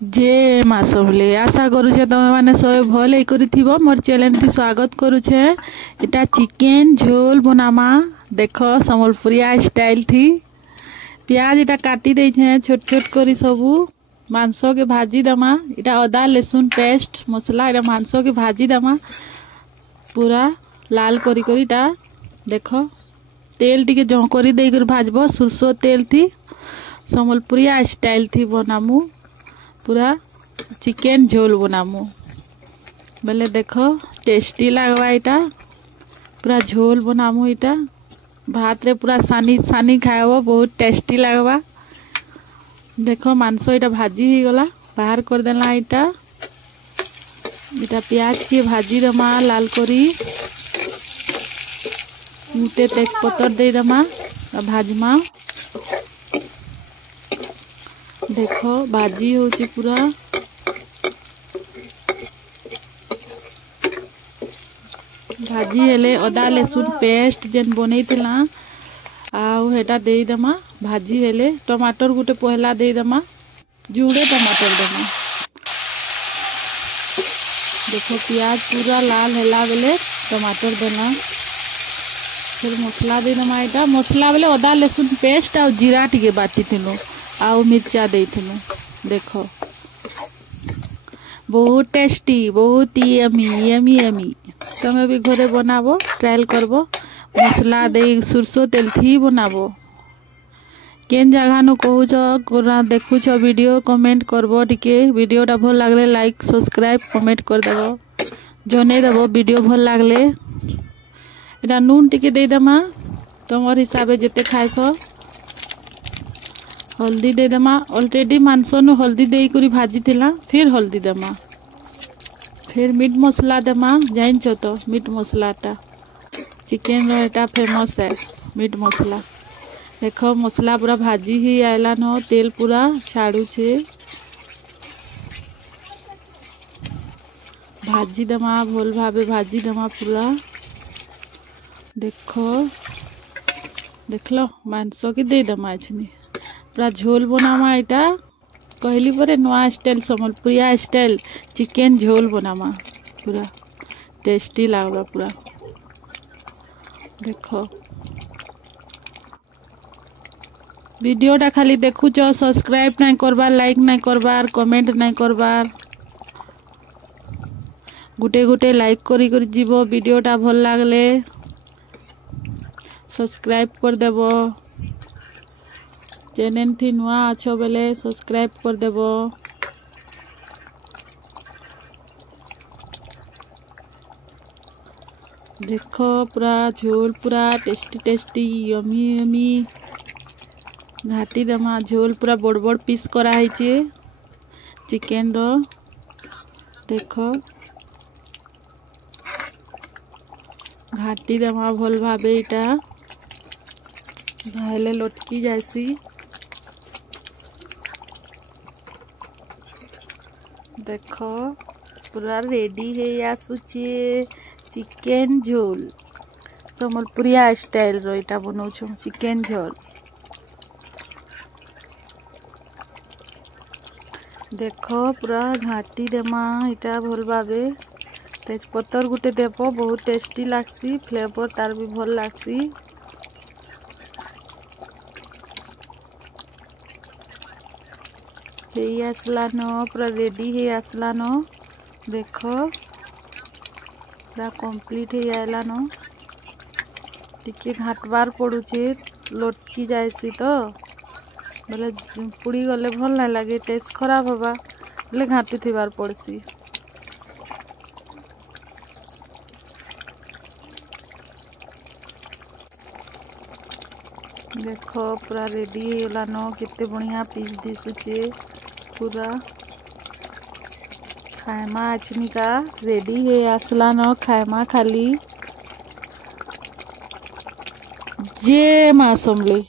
जे मासमले आशा करुचे तमे माने सब भल हो मोर चैनल थी स्वागत करुचे। इटा चिकेन झोल बनामा देख संबलपुरिया स्टाइल थी। प्याज इटा काटी दे छोट छोट करी सबू मांस के भाजी दमा। इटा अदा लहसुन पेस्ट मसला इटा मांस के भाजी दमा पूरा लाल करी करी इटा देख तेल टिके जौकरी दे कर भाजब सुरसो तेल थी संबलपुरिया स्टाइल थी बनामु पूरा चिकेन झोल बनामु बोले देख टेस्टी लगवा इटा पूरा झोल बनामु इटा भात रे पूरा सानी सानी खाएब बहुत टेस्टी लगवा। देख मांस इटा भाजी ही गला बाहर कर देला इटा प्याज के भाजी दमा लाल करी उते तेज पत्तर दे दमा भाजमा देख भाजी होची पूरा भाजी हेले अदा लहसुन पेस्ट जेन बनै थिला आउ हेटा दे दमा भाजी हेले टमाटर गुटे पहला दे दमा जुड़े टमाटर दमा देखो प्याज पूरा लाल हेला बेले टमाटर देना फिर मसला दे दमा इटा मसला बेले अदा लहसुन पेस्ट आउ जीरा टिके बाटी थिलो आउ मिर्चा दे देख बहुत टेस्टी बहुत यमी यमी यमी तमे भी घरे बनाबो ट्रायल करबो मसला दे सुरसो तेल थी बनाबो केन जगह नु कहूछ देखुछ वीडियो कमेंट करबो टिके वीडियोटा भल लागले लाइक सब्सक्राइब कमेंट कर देबो जने देबो वीडियो भल लागले एटा नून टिके दे दमा तमर हिसाबे जेते खाइसो हल्दी दे दमा ऑलरेडी मांस नु हल्दी दे करी भाजी थिला फिर हल्दी दमा फिर मीट मसला दमा जान तो मीट मसलाटा चिकेन रोटा फेमस है मीट मसला देख मसला पूरा भाजी ही आयला न तेल पूरा छाड़ू छे भाजी दमा भल भावे भाजी दमा पूरा देख देखलो मांस की दे दमा अच्छी पूरा झोल बनामा इटा कहली परे नुआ स्टाइल संबलपुरिया स्टाइल चिकेन झोल बनामा पूरा टेस्टी लागला पूरा देख वीडियोटा खाली देखुच सब्सक्राइब नहीं करबार लाइक नहीं करबार कमेंट नहीं करबार गुटे गुटे लाइक करी करी जीवो वीडियोटा भल लागले सब्सक्राइब कर देबो चैनल थी नुआ अच्छो बेले सब्सक्राइब कर देबो देखो पूरा झोल पूरा टेस्टी टेस्टी यमी यमी घाटी दमा झोल पूरा बड़ बड़ पीस करा है चिकेन रो देखो घाटी दमा भल भावे इटा घायले लटकी जासी देख पूरा रेडी है आसुचे चिकेन झोल संबलपुरिया स्टाइल रो इटा बनाऊ चिकेन झोल देख पूरा घाटी देमा इटा भल भावे तेज पत्तर गुटे देव बहुत टेस्टी लागसी फ्लेवर तार भी भल लागसी हे आसला न पूरा रेडी है आसला न देख पूरा कंप्लीट है आयला न टिके घाटबार पड़ुचे लटकी जाएसी तो बोले पुड़ी गले भल नहीं लगे टेस्ट खराब होबा बोले घाटू थिबार पड़सी देख पूरा रेडी होगा न केते बढ़िया पीस दिशुचे पूरा खाएमा आचमिका रेडी है आसला न खाएमा खाली जे मासमले।